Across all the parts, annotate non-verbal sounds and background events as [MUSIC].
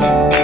Bye.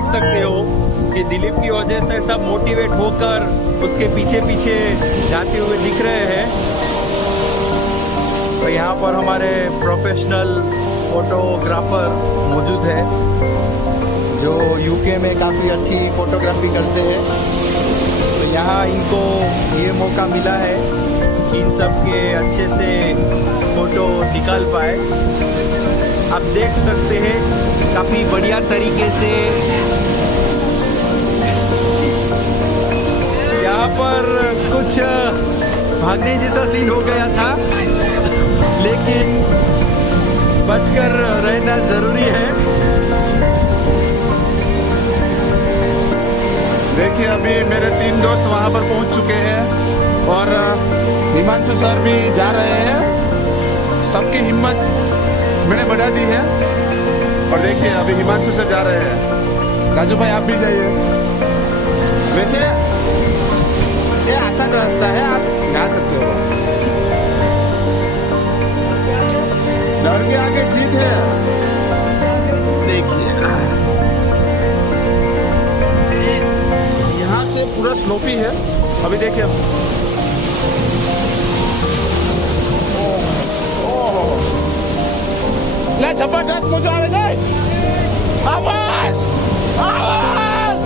देख सकते हो कि दिलीप की वजह से सब मोटिवेट होकर उसके पीछे पीछे जाते हुए दिख रहे हैं। तो यहाँ पर हमारे प्रोफेशनल फोटोग्राफर मौजूद है, जो यूके में काफ़ी अच्छी फोटोग्राफी करते हैं। तो यहाँ इनको ये मौका मिला है कि इन सब के अच्छे से फ़ोटो निकाल पाए। आप देख सकते हैं काफ़ी बढ़िया तरीके से। यहाँ पर कुछ भागने जैसा सीन हो गया था। लेकिन बचकर रहना ज़रूरी है। देखिए, अभी मेरे तीन दोस्त वहाँ पर पहुँच चुके हैं और हिमांशु सर भी जा रहे हैं। सबकी हिम्मत मैंने बढ़ा दी है। और देखिए, अभी हिमांशु से जा रहे हैं। राजू भाई, आप भी जाइए। वैसे, ये आसान रास्ता है, आप जा सकते हो। डर के आगे जीत है। देखिए यहाँ से पूरा स्लोपी है अभी देखिए લે જબરદસ્ત મજો આવે છે. આવાજ! આવાજ!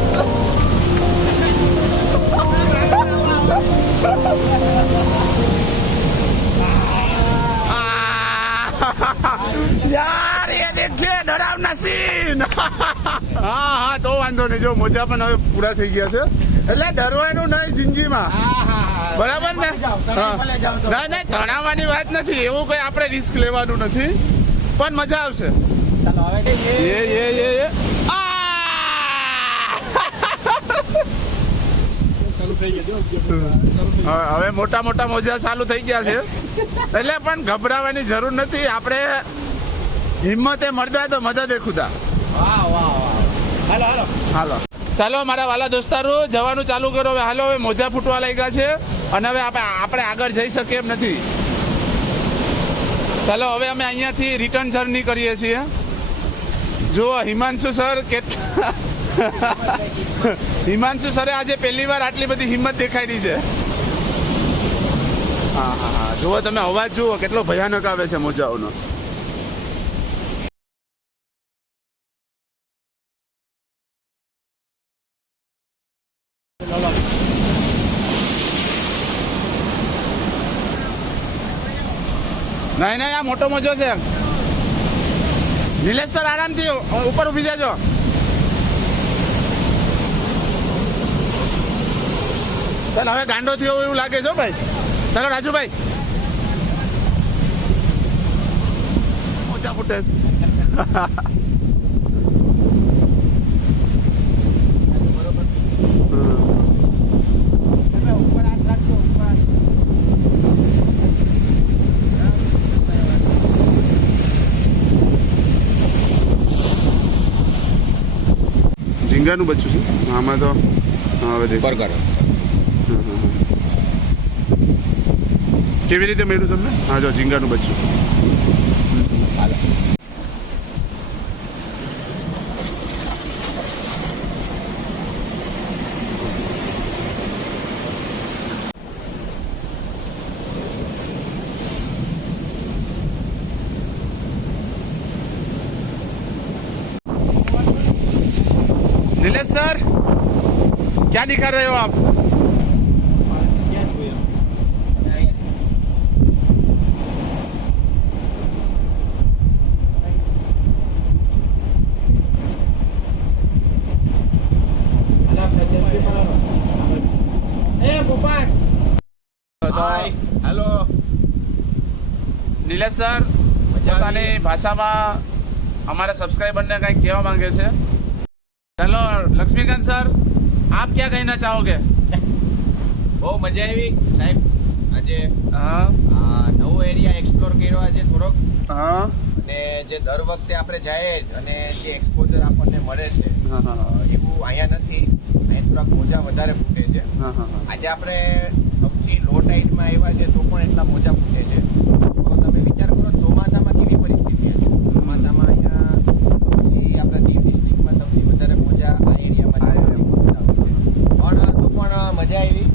યાર એ દેખે ડરાવના સીન હા હા તો વાંધો નહીં. જો મોજા પણ હવે પૂરા થઈ ગયા છે. એટલે ડરવાનું નહીં જિંદગીમાં. બરાબર ને. ના ના તણાવવાની વાત નથી. એવું કઈ આપણે રિસ્ક લેવાનું નથી. પણ મજા આવશે. એ એ એ એ. હવે હવે મોટા મોટા મોજા ચાલુ થઈ ગયા છે. એટલે પણ ગભરાવાની જરૂર નથી. આપણે હિંમતે મરદા તો મજા એ ખુદા. હાલો ચાલો મારા વાલા દોસ્તારો જવાનું ચાલુ કરો. હવે હાલો હવે મોજા ફૂટવા લાગ્યા છે. અને હવે આપણે આગળ જઈ શકીએ એમ નથી. ચાલો, હવે અમે અહીંયાથી રિટર્ન જર્ની કરીએ છીએ. જુઓ, હિમાંશુ સર કેટલા હિમાંશુ સરે આજે પહેલી વાર આટલી બધી હિંમત દેખાડી છે. હા હા હા. જુઓ, તમે અવાજ જુઓ, કેટલો ભયાનક આવે છે મોજાઓનો. નહીં નહીં, આ મોટો મોજો છે. નિલેશ સર, આરામથી ઉપર ઊભી જાજો. ચાલ, હવે ગાંડો થયો એવું લાગે છે ભાઈ. ચાલો, રાજુભાઈ. મોજા ફૂટે [LAUGHS] ઝીંગાનું બચ્ચું છે. આમાં તો હવે બર્ગર. કેવી રીતે મળ્યું તમને? હા જો ઝીંગાનું બચ્ચું. क्या दिखा रहे हो आप हेलो નિલેશ સર પોતાની ભાષામાં અમારા સબસ્ક્રાઈબરને કંઈક કહેવા માંગે છે ચલો લક્ષ્મીકાંત સર આપ ક્યાં કહેના ચાહોગે? બહુ મજા આવી સાહેબ. આજે હા. આ નવો એરિયા એક્સપ્લોર કર્યો આજે થોડોક. હા. અને જે દર વખતે આપણે જઈએ અને જે એક્સપોઝર આપણને મળે છે હા હા એવું અહીંયા નથી. અહીંયા થોડાક મોજા વધારે ફૂટે છે. હા હા હા. આજે આપણે સૌથી લો ટાઈટમાં આવ્યા છે તો પણ એટલા મોજા ફૂટે છે તો તમે વિચાર કરો ચોમાસામાં કેવી પરિસ્થિતિ હશે ચોમાસામાં અહીંયા સૌથી આપણા દીવ ડિસ્ટ્રિક્ટમાં સૌથી વધારે મોજા આ એરિયામાં ફૂટતા હોય છે પણ તો પણ મજા આવી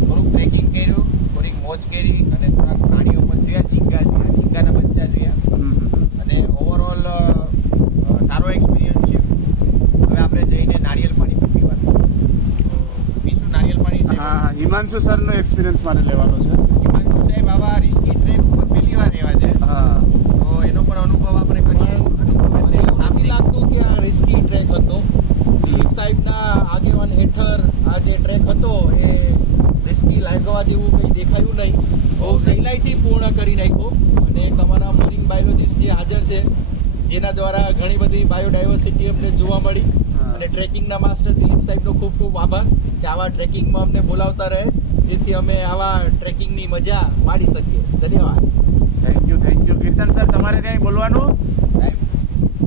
થોડુંક ટ્રેકિંગ કર્યું થોડીક મોજ કરી અને થોડાક પ્રાણીઓ પણ જોયા ચીંગા જોયા ચીંગાના બચ્ચા જોયા હમ, હમ, હમ. અને ઓવરઓલ સારો એક્સપિરિયન્સ છે હવે આપણે જઈને નારિયેલ પાણી પણ પીવાનું તો પીશું નારિયેલ પાણી છે હા હિમાંશુ સરનો એક્સપિરિયન્સ મારે લેવાનો છે. હિમાંશુ સાહેબ આવા રિસ્કી ટ્રેક ઉપર પહેલી વાર આવ્યા છે. હા. તો એનો પણ અનુભવ આપણે કરીએ. અનુભવ નથી લાગતું કે આ રિસ્કી ટ્રેક હતો. દિલીપ સાહેબના આગેવાન હેઠળ આ જે ટ્રેક હતો એ રિસ્કી લાગવા જેવું કંઈ દેખાયું નહીં. બહુ સહેલાઈથી પૂર્ણ કરી નાખ્યો. અને એક અમારા મરીન બાયોલોજીસ્ટ જે હાજર છે જેના દ્વારા ઘણી બધી બાયોડાયવર્સિટી અમને જોવા મળી. અને ટ્રેકિંગના માસ્ટર દિલીપ સાહેબનો ખૂબ ખૂબ આભાર કે આવા ટ્રેકિંગમાં અમને બોલાવતા રહે જેથી અમે આવા ટ્રેકિંગની મજા માણી શકીએ. ધન્યવાદ. Thank you thank you Kirtan sir તમારે કંઈ બોલવાનું?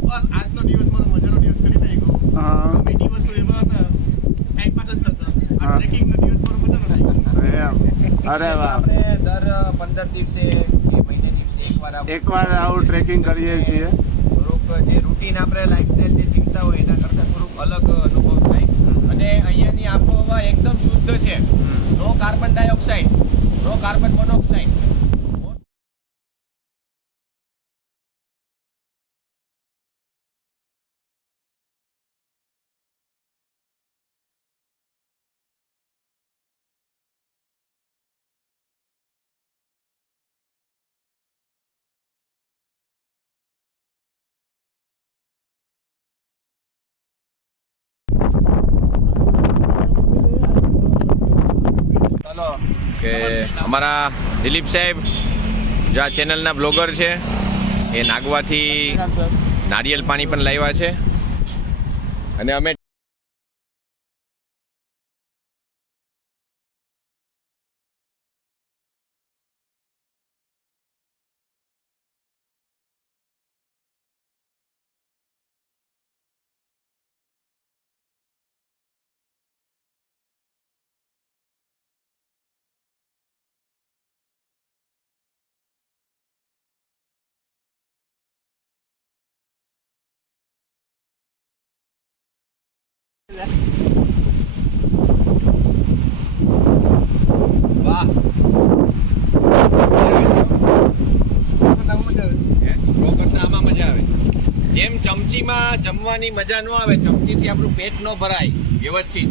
બસ આજનો દિવસ મારો મજાનો દિવસ કરી નાખ્યો. અમે દિવસો એવા હતા ટાઈમ પાસ જ થતા આ ટ્રેકિંગનો દિવસ મારો મજાનો એમ. અરે વાહ. આપણે દર પંદર દિવસે કે મહિને દિવસે એકવાર એકવાર આવું ટ્રેકિંગ કરીએ છીએ. રોક જે રૂટીન આપણે લાઈફસ્ટાઈલ જે જીવતા હોય એના કરતાં અલગ અનુભવ થાય. અને અહીંયાની આબોહવા એકદમ શુદ્ધ છે. No carbon dioxide. No carbon monoxide. કે અમારા દિલીપ સાહેબ જે આ ચેનલના બ્લોગર છે એ નાગવાથી નારિયેલ પાણી પણ લાવ્યા છે. અને અમે વાહ સ્લો કરતા આમાં મજા આવે જેમ ચમચીમાં જમવાની મજા ન આવે, ચમચીથી આપણું પેટ ન ભરાય, વ્યવસ્થિત.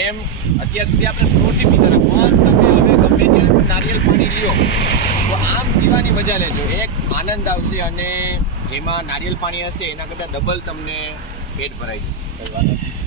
એમ અત્યાર સુધી આપણે સ્લોથી પીતા પણ તમે હવે ગમે ત્યારે નારિયેલ પાણી લ્યો, તો આમ પીવાની મજા લેજો. એક આનંદ આવશે અને જેમાં નારિયેલ પાણી હશે, એના કરતાં ડબલ તમને પેટ ભરાઈ જશે.